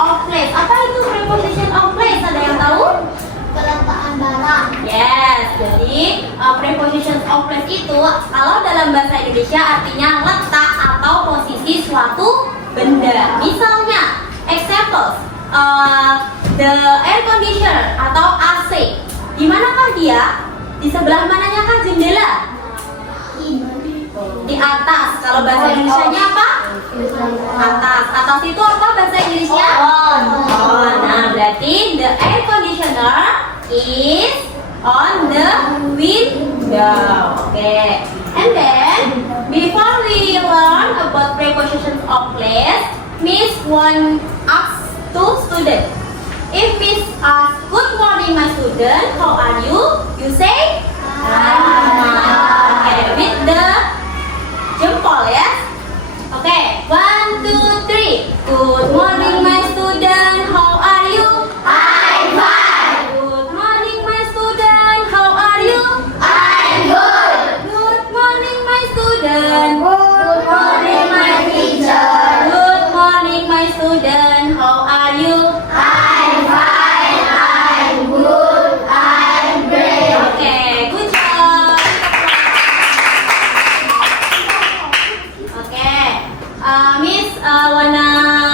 of place. Apa itu preposition of place? Ada yang tahu? Keletaan barang. Yes, jadi preposition of place itu kalau dalam bahasa Indonesia artinya letak atau posisi suatu benda. Misalnya, examples, the air conditioner atau AC. Di manakah dia? Di sebelah mananya kah jendela? Di atas. Kalau bahasa Indonesianya apa? Atas. Atas itu apa bahasa Inggrisnya? On. Nah, berarti the air conditioner is on the window. Okay. And then before we learn about prepositions of place, Miss want ask to student. If Miss ask, good morning my student, how are you? You say okay, with the jempol ya. Oke, 1, 2, 3. Good morning my student, how are you? I'm fine. Good morning my student, how are you? I'm good. Good morning my student. Good morning, my teacher. Good morning my student, how are you? I'm fine. I'm good. I'm great. Oke, good job. Oke, Miss wanna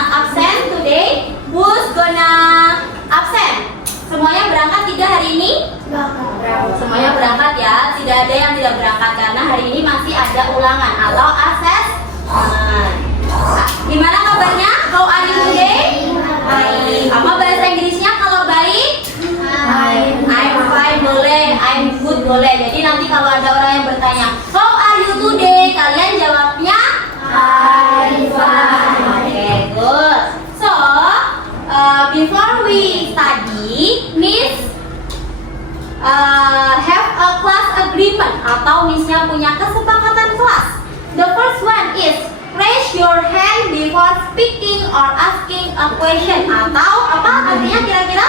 absent today? Who's gonna absent? Semuanya berangkat tidak hari ini? Semuanya berangkat ya, tidak ada yang tidak berangkat karena hari ini masih ada ulangan atau assessment. Gimana kabarnya? How are you today? Baik. Apa bahasa Inggrisnya kalau baik? I'm fine boleh, I'm good boleh. Jadi nanti kalau ada orang yang bertanya, how are you today? Kalian jawabnya I'm fine. okay, good. So, before we study, Miss have a class agreement atau Missnya punya kesepakatan kelas. The first one is raise your hand before speaking or asking a question. Atau apa artinya kira-kira?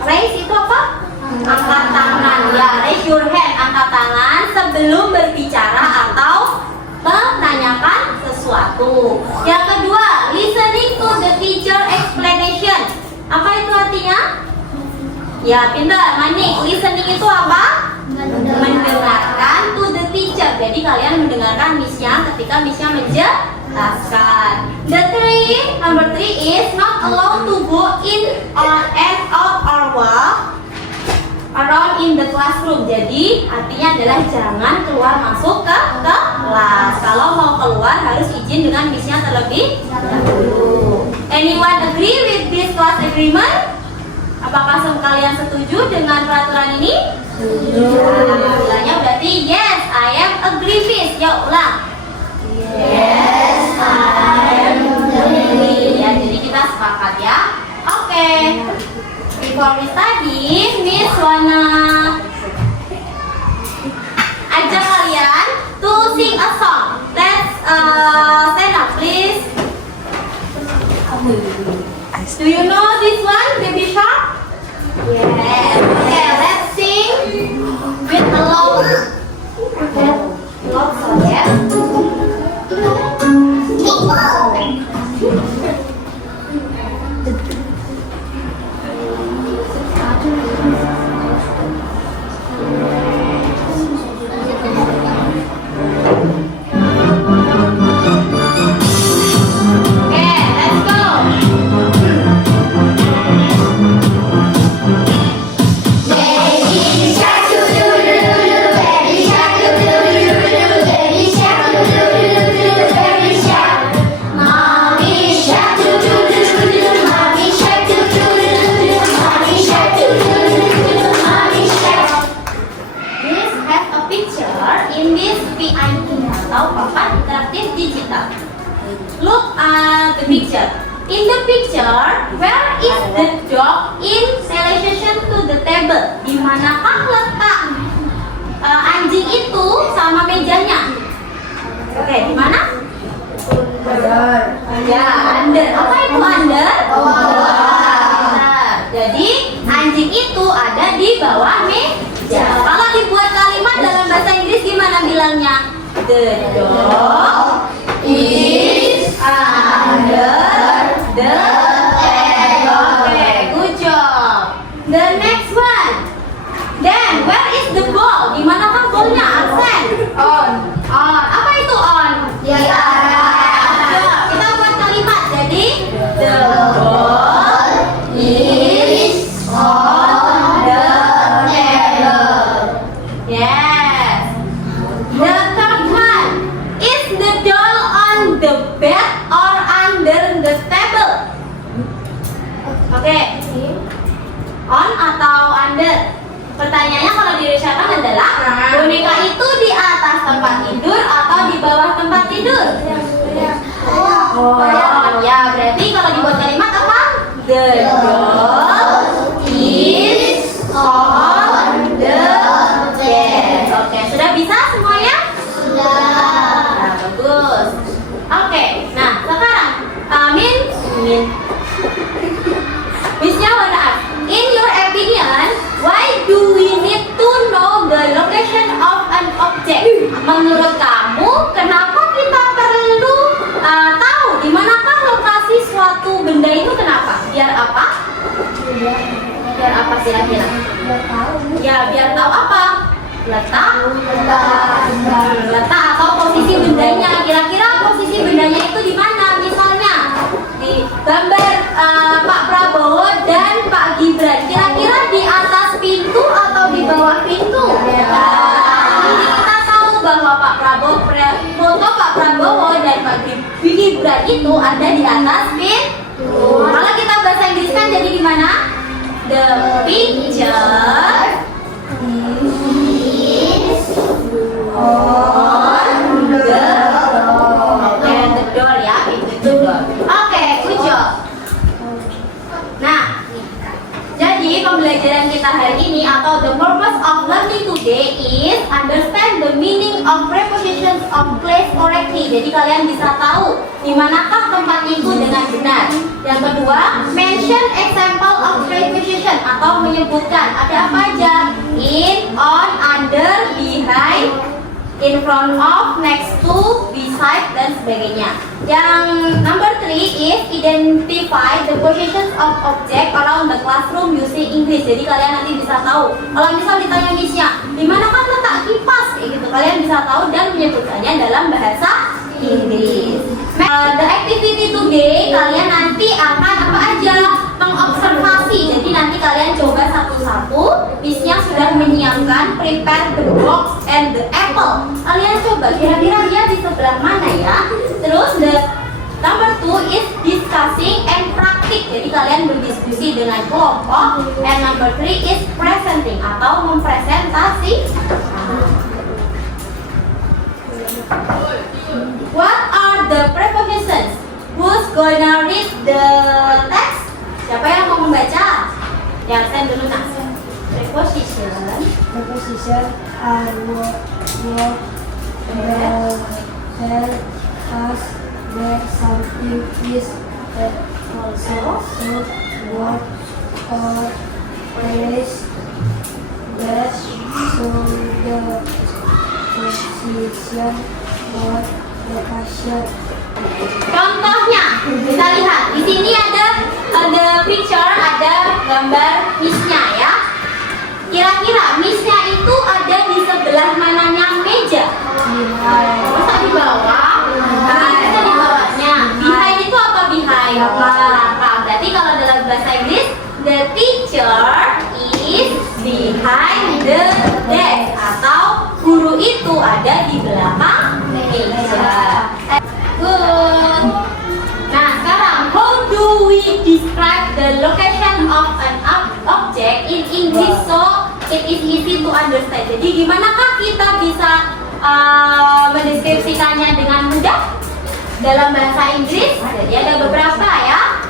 Raise itu apa? Angkat tangan ya, raise your hand, angkat tangan sebelum berbicara atau menanyakan sesuatu. Yang kedua, listening to the teacher explanation. Apa itu artinya? Ya, pintar, Manik. Listening itu apa? Mendengarkan to the teacher. Jadi kalian mendengarkan Missnya ketika Missnya menjelaskan. Number three is not allowed to go in or and out or walk around in the classroom. Jadi artinya adalah jangan keluar masuk ke kelas. Kalau mau keluar harus izin dengan Missnya terlebih dahulu. Anyone agree with this class agreement? Apakah kalian setuju dengan peraturan ini? Nah, bilangnya berarti yes, I am agree with. Yuk ulang. Yes, I'm Agree. Ya, jadi kita sepakat ya. Oke. Before we study, Miss wanna ajak kalian to sing a song. Let's stand up, please. Do you know this one, Baby Shark? Yes. Okay, let's sing with a long song, yes? Okay, let's go. Baby shark doo doo doo doo, baby shark doo doo doo doo, baby shark doo doo doo doo, baby shark. Mommy shark doo doo doo doo, mommy shark doo doo doo doo, mommy shark doo doo doo doo, mommy shark. This have a picture in this PID atau papan interaktif digital. Look at the picture. In the picture, where is the dog in relation to the table? Di manakah letak anjing itu sama mejanya? Oke, di mana? Ya, under. Apa itu under? Benar. Jadi anjing itu ada di bawah meja. Kalau dibuat kalimat dalam bahasa Inggris gimana bilangnya? The dog is under the table. tidur? Oh ya, berarti kalau dibuat kalimat apa? The doll is on the bed. Oke, sudah bisa semuanya? Nah, bagus. Oke, nah sekarang Miss-nya wanna ask, in your opinion, why do we need to know the location of an object? Menurut kamu, kenapa kita perlu tahu di manakah lokasi suatu benda itu? Kenapa? Biar apa? Biar apa kira-kira? Ya, biar tahu apa? Letak atau posisi bendanya. Kira-kira posisi bendanya itu di mana? Misalnya di gambar Pak Prabowo dan Pak Gibran. Kira-kira di atas pintu atau di bawah pintu? Jadi kita tahu bahwa foto Pak Prabowo dan Pak Gibran itu ada di atas pintu. Kalau kita bahasa Inggris kan jadi di mana? The picture on the door ya, pintu door. Oke, good job. Nah, jadi pembelajaran kita hari ini atau the purpose of learning today is understand the meaning of prepositions of place correctly. Jadi kalian bisa tahu di manakah tempat itu dengan benar. Yang kedua, mention example of preposition atau menyebutkan ada apa aja: in, on, under, behind, in front of, next to, beside, dan sebagainya. Yang number 3 is identify the positions of object around the classroom using English. Jadi kalian nanti bisa tahu. Kalau misal ditanya Miss-nya, di mana kan letak kipas? Gitu. Kalian bisa tahu dan menyebutkannya dalam bahasa Inggris. The activity today, kalian nanti akan apa aja? Mengobservasi. Jadi nanti kalian coba satu-satu. Miss-nya sudah menyiapkan prepare the box and the apple. Kalian coba kira-kira dia di sebelah mana ya? Terus the number 2 is discussing and practice. Jadi kalian berdiskusi dengan kelompok. And number 3 is presenting atau mempresentasi. What are the prepositions? Who's gonna read the text? Siapa yang mau membaca? Ya, saya dulu nak. Preposition are what tell us where something is, also what or place that show the position or location. Contohnya, kita lihat di sini ada picture, ada gambar Miss-nya ya. Kira-kira Miss-nya itu ada di sebelah mananya meja? Masa di bawah? Masa di bawahnya. Behind itu apa behind? Belakang. Berarti kalau dalam bahasa Inggris, the teacher is behind the desk, atau guru itu ada di belakang meja. Good. Nah, sekarang how do we describe the location of an object in English so it is easy to understand? Jadi gimanakah kita bisa mendeskripsikannya dengan mudah dalam bahasa Inggris? Jadi ada beberapa ya.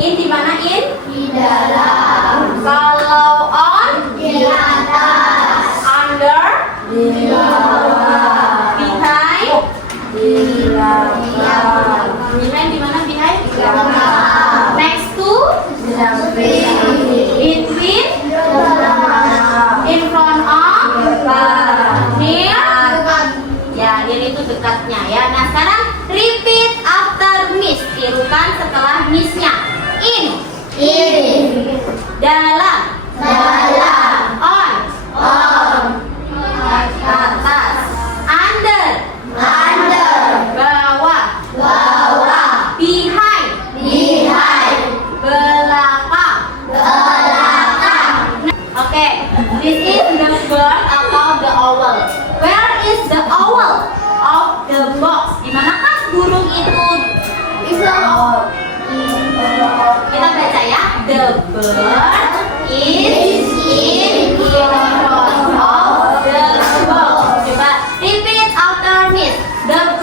In di mana in? Di dalam. Kalau on? Di atas. Under? Di bawah. Behind? Di belakang. Behind di mana behind? Di belakang. Next to? Di samping. Between? Di belakang. In front of? Near? Ya, near itu dekatnya ya. Nah, sekarang repeat after Miss. Tirukan setelah Miss-nya. In. Dalam. On. Atas. Under. Bawah. Behind. Belakang. Okay, this is the bird atau the owl. Where is the owl of the box? Dimanakah burung itu? Kita baca ya. The bird is in front of the box. Coba repeat after me. The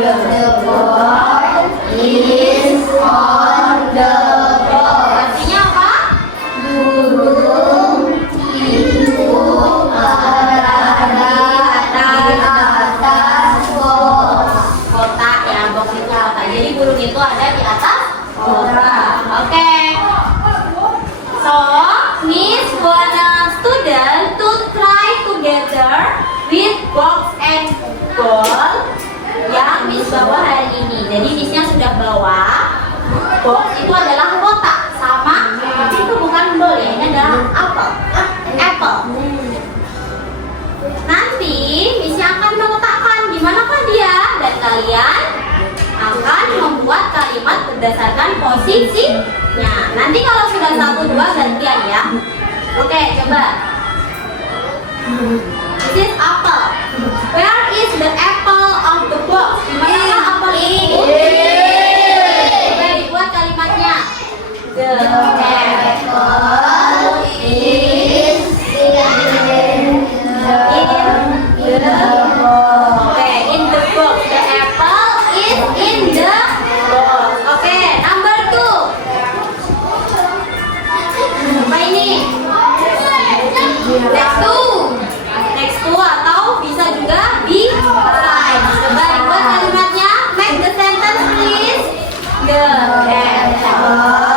The ball is on the board. Artinya apa? Burung itu ada di atas Kotak ya, box itu kotak. Jadi burung itu ada di atas kotak. Oke. So, Miss wanna student to try together with box and ball yang Miss bawa hari ini. Jadi Missnya sudah bawa box itu adalah kotak sama, tapi itu bukan ball ya, ini adalah apple. Apple. Nanti Missnya akan meletakkan di manakah dia dan kalian akan membuat kalimat berdasarkan posisinya. Nanti kalau sudah 1, 2 gantian ya. Oke, coba. This is apple. Where is the apple of the box? Di manakah apel itu? Coba dibuat kalimatnya. The apple is in the box. The apple is in the box. Oke, number 2. Apa ini? Next to atau bisa juga beside. Coba dibuat kalimatnya. Make the sentence please. The apple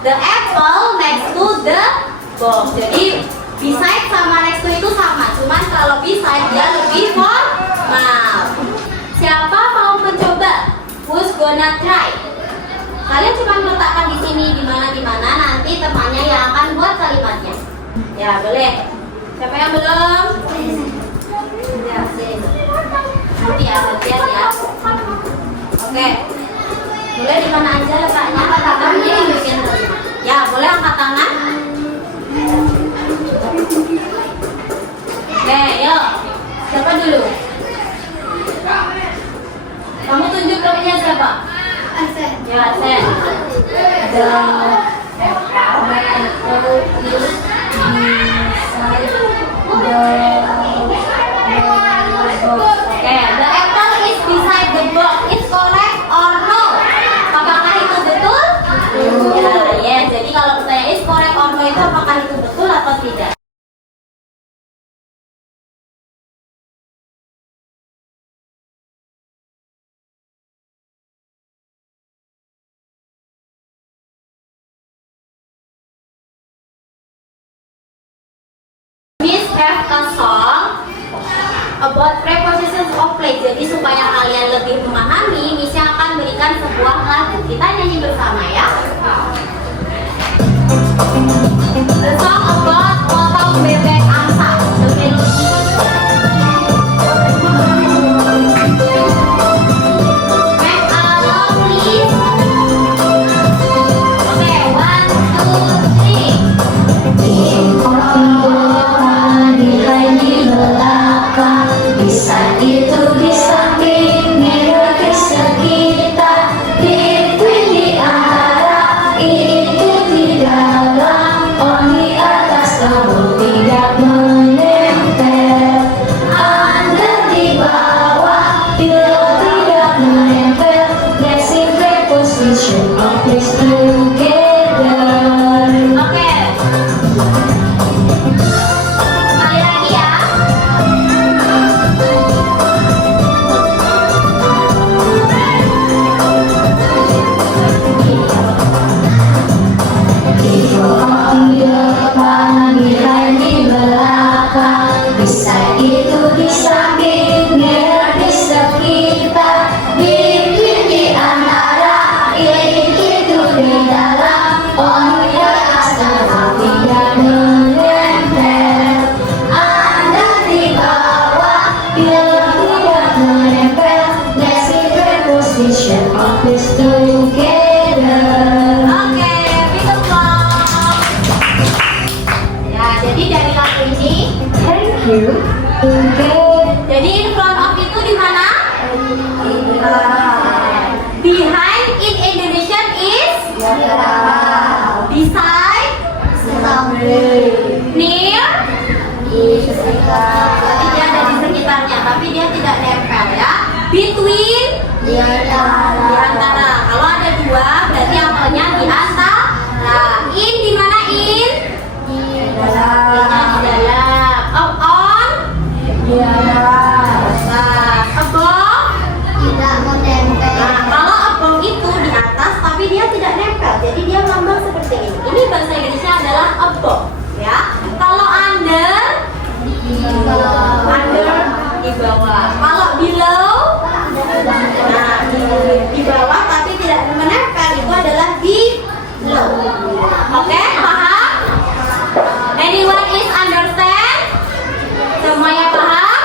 the apple next to the box. Jadi beside sama next to itu sama, cuman kalau beside dia lebih formal. Siapa mau mencoba? Who's gonna try? Kalian cuma meletakkan di sini di mana nanti temannya yang akan buat kalimatnya. Ya boleh. Siapa yang belum? Ya sih. Nanti ya gantian ya. Oke. Boleh di mana aja letaknya? Katakan ini bikin. Ya, boleh angkat tangan. Oke, yuk. Siapa dulu? Kamu tunjuk punya siapa? Asen. Ya, Sen. The apple is beside Oke, the apple is beside the box. Is correct or no? Apakah itu betul? Ya, yes. Jadi kalau pertanyaan is correct or no itu apakah itu betul atau tidak? Miss have a song about prepositions of place. Jadi supaya kalian lebih memahami, Missnya akan berikan sebuah lagu. Kita nyanyi bersama ya. The song about potong bebek angsa. The melody. Make along please. Oke, 1, 2, 3. Di belakang, bisa itu di samping, mirror di sekitar, di antara, itu di dalam, on di atas, kabel tidak menempel, under di bawah, bila tidak menempel, that's in preposition of place together. Oke. Sekali lagi ya. Di depan, nilai di belakang, bisa itu di samping, mirror di sekitar, between di antara, itu di dalam, on di atas, kabel tidak menempel, under di bawah, bila tidak menempel, that's the preposition of this together. Oke, big applause. Ya, jadi dari lagu ini, Thank you. jadi in front of itu di mana? Behind in Indonesian is Di antara. Di antara. Kalau ada dua, berarti apelnya di antara. In di mana in? Di In-nya di dalam. On? Di dalam. Above? Tidak menempel. Nah, kalau above itu di atas, tapi dia tidak nempel. Jadi dia lambang seperti ini. Ini bahasa Inggrisnya adalah above, ya. Kalau under? Under di bawah. Kalau below? Nah, di bawah tapi tidak menempel itu adalah below. Oke, paham? Anyone is understand? Semuanya paham?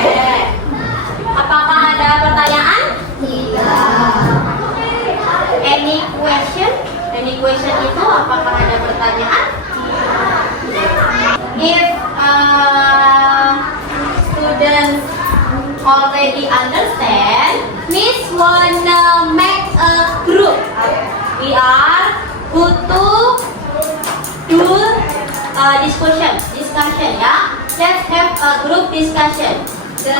Oke. Apakah ada pertanyaan? Any question? Any question itu apakah ada pertanyaan? If students already understand, Miss wanna make a group. We are going to do discussion, ya. Let's have a group discussion. The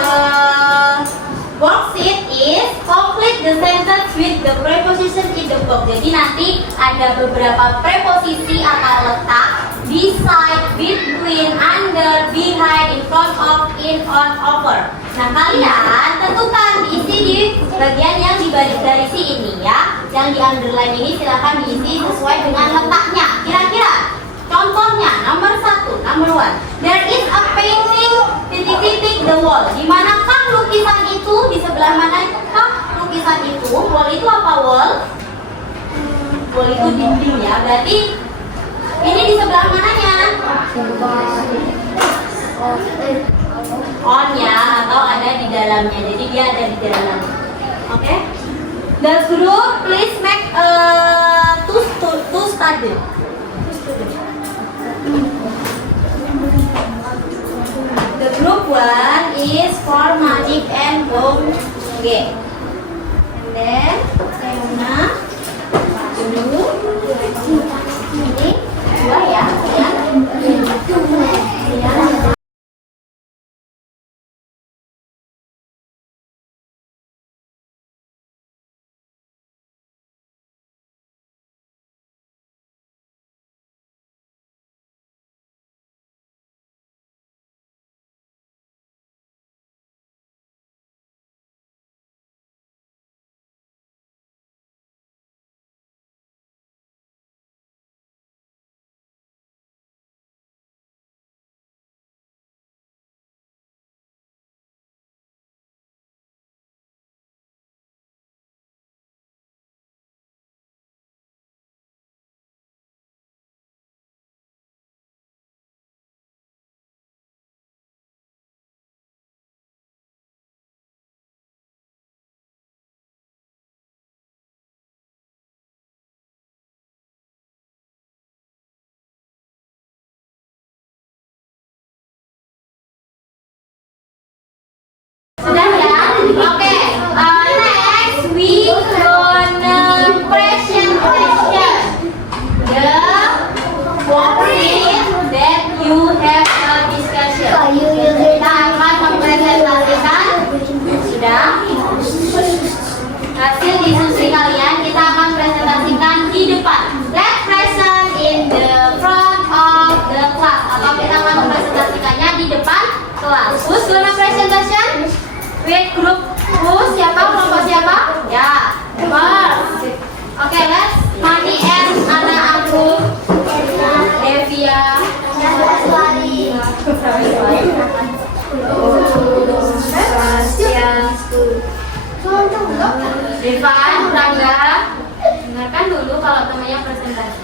worksheet is complete the sentence with the preposition in the box. Jadi nanti ada beberapa preposisi akan letak beside, between, under, behind, in front of, in, on, over. Nah, kalian tentukan diisi di bagian yang di garis ini, ya. Yang di underline ini silahkan diisi sesuai dengan letaknya. Kira-kira contohnya nomor 1, number 1. There is a painting titik-titik the wall. Di manakah lukisan itu? Di sebelah manakah lukisan itu? Wall itu apa wall? Wall itu dinding, ya. Berarti ini di sebelah mananya? On, ya, atau ada di dalamnya. Jadi dia ada di dalam. Oke? The group please make two study. The group 1 is for Manik and Bong G. And then Teona dulu ini dua, ya. Sudah, ya? Oke. Next we gonna question the worksheet that you have a discussion. Kita akan mempresentasikan sudah hasil diskusi kalian. Kita akan presentasikan di depan. Let's present in the front of the class. Atau kita akan mempresentasikannya di depan kelas. Who's gonna presentation? With group who? Siapa? Kelompok siapa? Ya, first. Oke, let's Mani and Ana Agung, Devia, Devan, Rangga. Dengarkan dulu kalau temannya presentasi.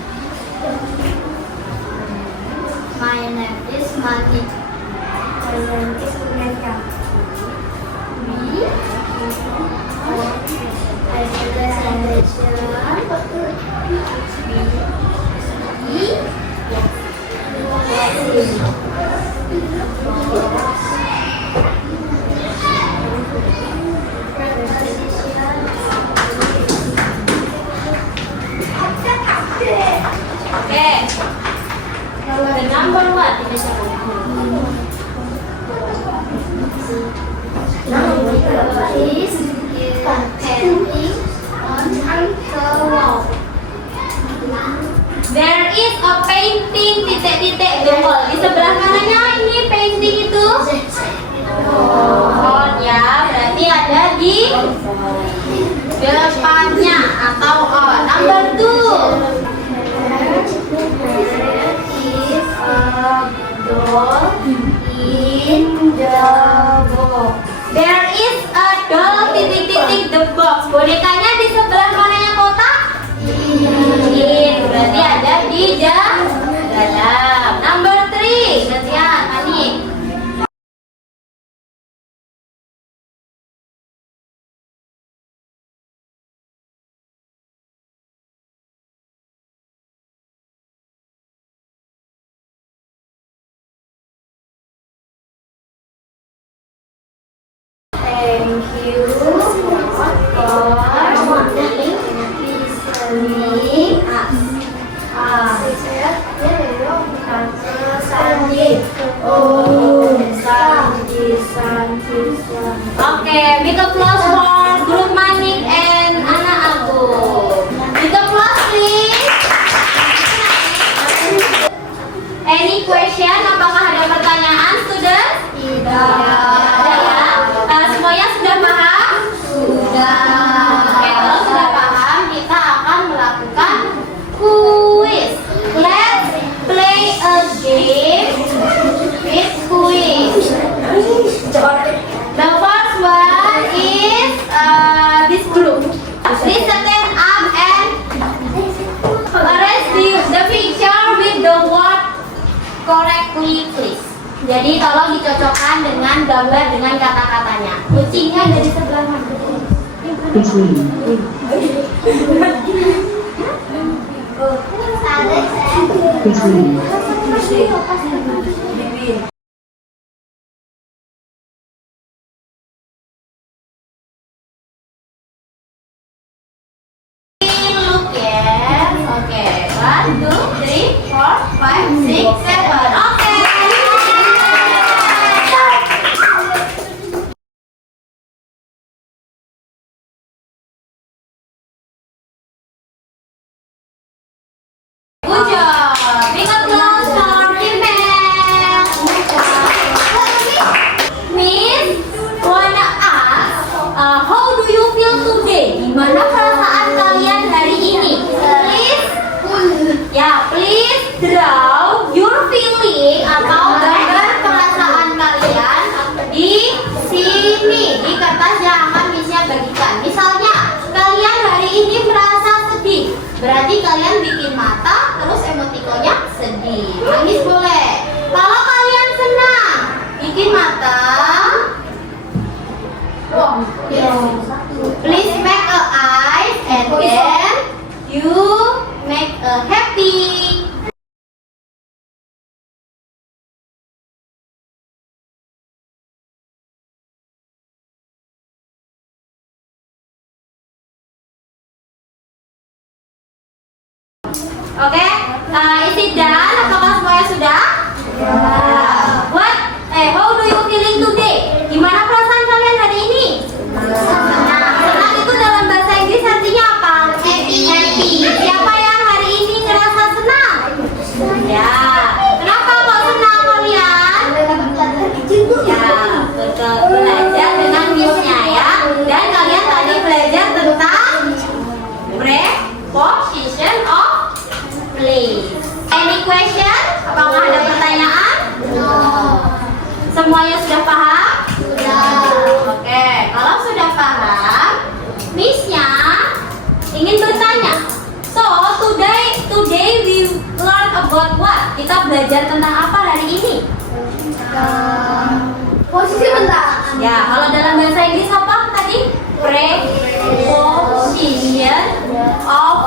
My name is Mati. My name is Meka. I Okay. The number what? Number is Depannya atau on. Number 2. Is a doll in the box. There is a doll titik-titik the box. Bonekanya di sebelah mananya kotak? In. Berarti ada di dalam. Number 3. Gantian, Ani. Thank you for listening us. Oke, big applause for Group Manik and Anak Agung. Big applause please. Any question? Apakah ada pertanyaan, student? Ada ya? Semuanya sudah paham? Oke, kalau sudah paham, kita akan melakukan quiz. Let's play a game with quiz. The first one is this group. Please stand up and arrange the picture with the word correctly, please. Jadi tolong dicocokkan dengan gambar dengan kata-katanya. Kucingnya ada di sebelah mana? Look, yes. Oke. 1, 2, 3, 4, 5, 6, 7. Oke. Good job. Big applause for Kimel. Miss, wanna ask, how do you feel today? Gimana perasaan kalian hari ini? Please draw your feeling atau gambar perasaan kalian di sini di kertas yang akan Missnya bagikan. Misalnya, kalian hari ini merasa sedih, berarti kalian bikin mata, terus emotikonnya sedih. Nangis boleh. Kalau kalian senang, bikin mata. Please make a eyes and then you make a happy. Oke, is it done? Apakah semuanya sudah? How do you feeling today? Gimana perasaan kalian hari ini? Senang itu dalam bahasa Inggris artinya apa? Happy. Siapa yang hari ini ngerasa senang? Ya. Kenapa kok senang kalian? Ya, betul. Belajar dengan Missnya ya. Dan kalian tadi belajar tentang preposition of place. Any question? Apakah ada pertanyaan? Semuanya sudah paham? Oke, kalau sudah paham, Missnya ingin bertanya. So, today we learn about what? Kita belajar tentang apa hari ini? Posisi bentar. Ya, kalau dalam bahasa Inggris apa tadi? Preposition of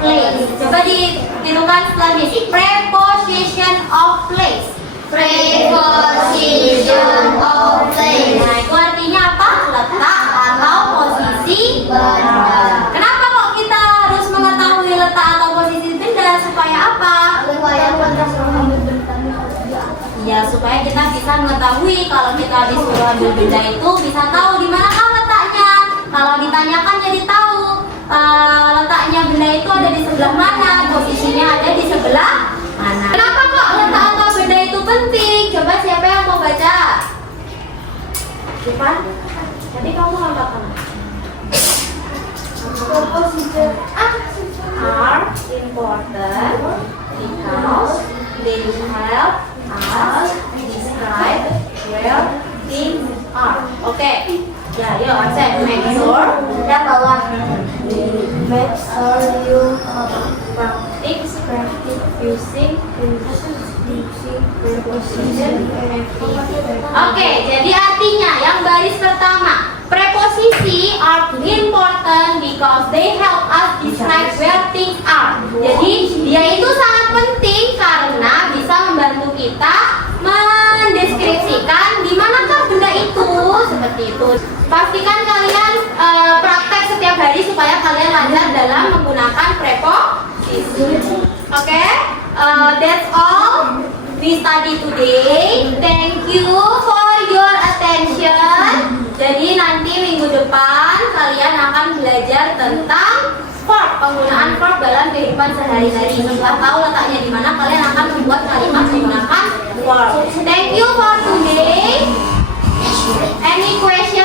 place. Coba ditirukan setelah Missy. Preposition of place. Preposition of place. Nah, itu artinya apa? Letak atau posisi benda. Kenapa kok kita harus mengetahui letak atau posisi benda? Supaya apa? Ya, supaya kita bisa mengetahui kalau kita habis suruh ambil benda itu bisa tahu di manakah letaknya. Kalau ditanyakan jadi tahu letaknya benda itu ada di sebelah mana, posisinya ada di sebelah mana. Kenapa kok letak atau benda itu penting? Coba siapa yang mau baca? Siapa? Tadi kamu lompat mana? Ayo, accept. Make sure. Berapa one? Make sure you Practice using preposition Oke, jadi artinya yang baris pertama, preposisi are important because they help us describe where things are. Jadi dia itu sangat penting karena bisa membantu kita mendeskripsikan di manakah benda itu, seperti itu. Pastikan kalian praktek setiap hari supaya kalian lancar dalam menggunakan preposisi. Oke, that's all we study today. Thank you for your attention. Jadi nanti minggu depan kalian akan belajar tentang verb, penggunaan verb dalam kehidupan sehari-hari. Setelah tahu letaknya di mana, kalian akan membuat kalimat menggunakan verb. Thank you for today. Any question?